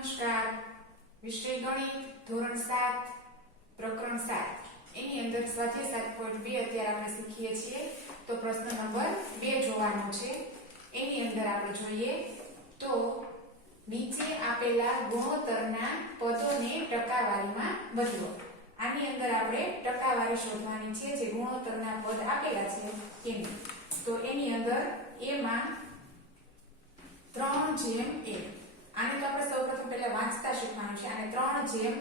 નમસ્કાર. વિષય ગણિત ધોરણ 7 પ્રકરણ 7 એની અંદર સ્વાધ્યાય 7.2 અત્યારે આપણે શીખીએ છીએ. તો પ્રશ્ન નંબર 2 જોવાનો છે. એની અંદર આપણે જોઈએ તો નીચે આપેલા ગુણોત્તરના પદોને ટકાવારીમાં બદલો. આની અંદર આપણે ટકાવારી શોધવાની છે જે ગુણોત્તરના પદ આપેલા છે એની. તો એની અંદર એમાં 3:1. આને તો આપણે સૌપ્રથમ પહેલા વાંચતા શીખવાનું છે. આને 3:1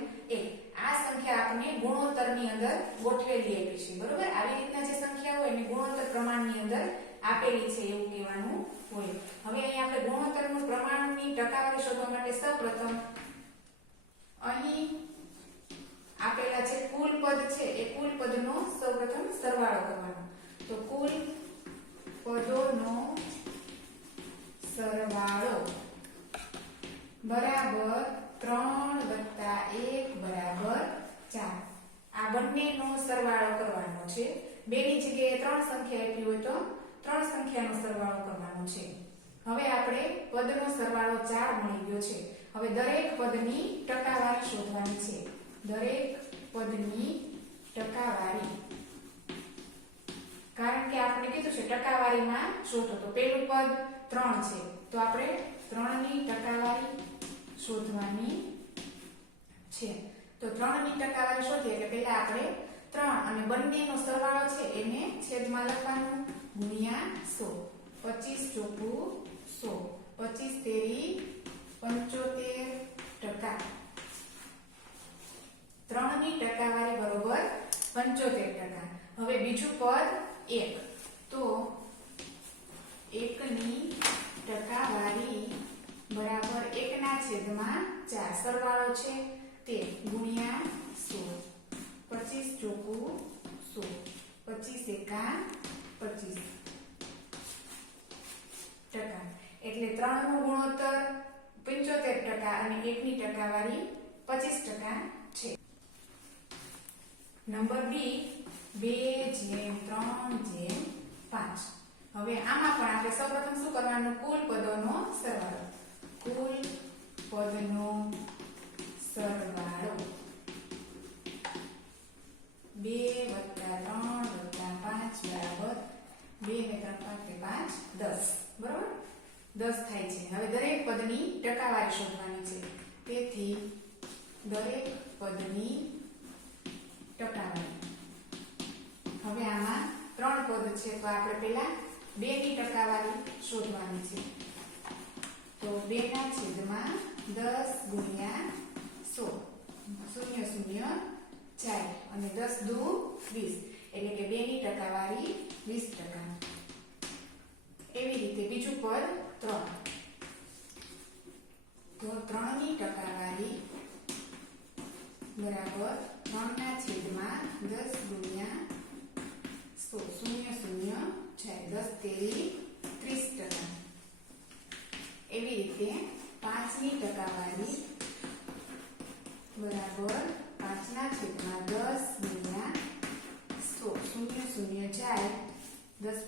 આ સંખ્યા આપણે ગુણોત્તરની અંદર ગોઠવેલી આપી છે, બરોબર? આવી રીતના જે સંખ્યા હોય એને ગુણોત્તર પ્રમાણની અંદર આપેલી છે એવું કહેવાનું હોય. હવે અહીં આપણે ગુણોત્તરનું પ્રમાણની ટકાવારી શોધવા માટે સૌપ્રથમ અહીં આપેલા જે કુલ પદ છે એ કુલ પદનો સૌપ્રથમ સરવાળો કરવાનો. તો કુલ પદોનો સરવાળો બરાબર 3 + 1 બરાબર 4. આ બંનેનો સરવાળો કરવાનો છે. બેની જગ્યાએ 3 સંખ્યા આપી હોય તો 3 સંખ્યાનો સરવાળો કરવાનો છે. હવે આપણે પદનો સરવાળો 4 મળી ગયો છે. હવે દરેક પદની ટકાવારી શોધવાની છે. દરેક પદની ટકાવારી, કારણ કે આપણે કીધું છે ટકાવારીમાં શોધો. તો પહેલું પદ 3 છે તો આપણે 3 ની ટકાવારી શોધવાની છે. તો 3 ની ટકાવારી શોધીએ એટલે પહેલા આપણે 3 અને બંનેનો સરવાળો છે એને છેદમાં લખવાનું ગુણ્યા 100. 25 ચોકું 100. 25 તેરી 75%. 3 ની ટકાવારી બરોબર 75%. હવે બીજું પદ 1. તો 1 ની ટકાવારી બરાબર 1/4. સરવાળો છે તે ગુણ્યા 100. 25 ચોકું 100. 25 એકા 25%. એટલે 3 નો ગુણોત્તર 75% અને 1 ની ટકાવારી 25% છે. Number B 2:3:5. હવે આમાં પણ આપણે સૌપ્રથમ શું કરવાનું? કુલ પદોનો સરવાળો. કુલ પદનો સરવાળો 2 + 3 + 5 બરાબર 2 ને 3 5 10. બરોબર? 10 થાય છે. હવે દરેક પદની ટકાવારી શોધવાની છે. તેથી દરેક પદની ટકાવારી. હવે આમાં 3 પદ છે તો આપણે પહેલા 2 ની ટકાવારી શોધવાની છે. તો 2/10 ગુણ્યા 100. 0 0 4 અને 10 દુ 20 એટલે કે 2 ની ટકાવારી 20%. એવી રીતે બીજું પદ 3. તો 3 ની ટકાવારી બરાબર 3/10 ગુણ્યા 100. 0 0 4 10 તેરી 30%. એવી રીતે 5 ની ટકાવારી બરાબર 5/10 ગુણ્યા 100. 0 0 4 10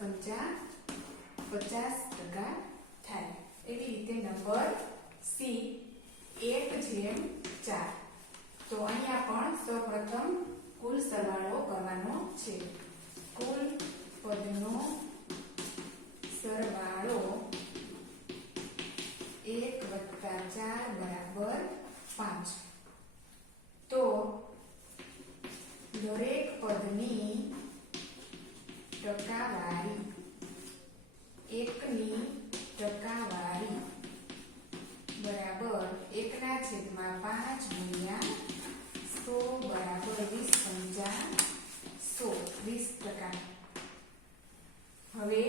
50% થાય. એવી રીતે નંબર સી 1/4. તો અહીંયા પણ સૌપ્રથમ કુલ સરવાળો કરવાનો છે. કુલ પદનો સરવાળો 1 + 4 બરાબર 5. તો દરેક પદની ટકાવારી 1 ની ટકાવારી બરાબર 1/5 ગુણ્યા 100 બરાબર 20 × 100 20%. હવે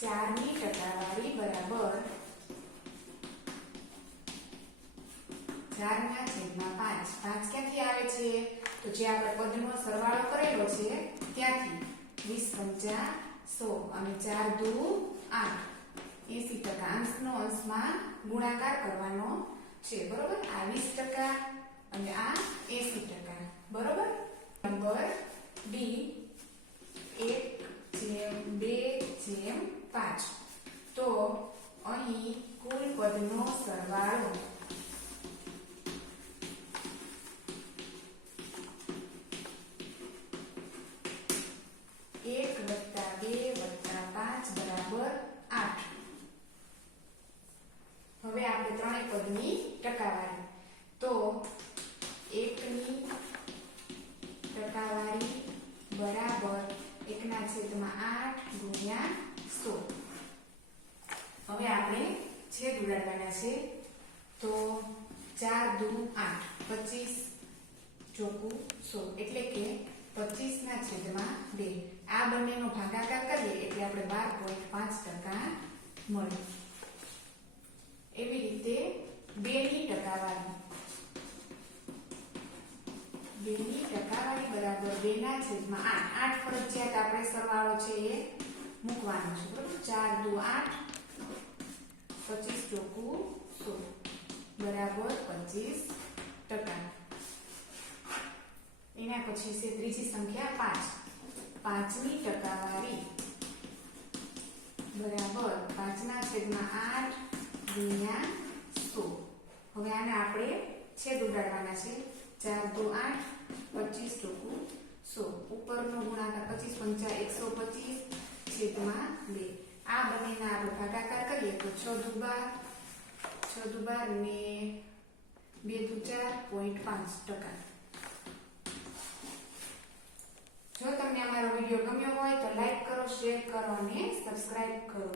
4 ની ટકાવારી બરાબર 4/5. 5 ક્યાંથી આવે છે? તો જે આપણે પદનો સરવાળો કરેલો છે ત્યાંથી 20 × 100 અને 4 દુ 8. 80%. અંશનો અંશમાં ગુણાકાર કરવાનો છે, બરોબર? આ 20% અને આ 80%. બરોબર? Number D 1/2/5. તો અહીં કુલ પદનો સરવાળો હવે આપણે ત્રણેય પદની ટકાવારી તો 1ની ટકાવારી બરાબર 1/8 ગુણ્યા 100. હવે આપણે છેદ ઉડાડવાના છે તો 4 દુ 8 25 ચોકું 100 એટલે કે 25/2. આ બંનેનો ભાગાકાર કરીએ એટલે આપણે 12.5% મળે. એવી રીતે 2ની ટકાવારી બરાબર 2/8. 8 ફરજિયાત આપણે સરવાળો છે એ મૂકવાનો છે બરોબર. 4 દુ 8 25 ચોકું 100 બરાબર 25%. એના પછી છે ત્રીજી સંખ્યા 5. 5ની ટકાવારી બરાબર 5/8 ગુણ્યા 100. હવે આને આપણે છેદ ઉડાડવાના છે. 4 દુ 8 25 ચોકું 100 ઉપરનો ગુણાકાર 25 × 5 125/2. આ બંનેના આપણે ભાગાકાર કરીએ તો 6 દુ 12 ને 2 દુ 4.5%. જો તમને અમારો વિડીયો ગમ્યો હોય તો લાઈક કરો, શેર કરો અને સબસ્ક્રાઇબ કરો.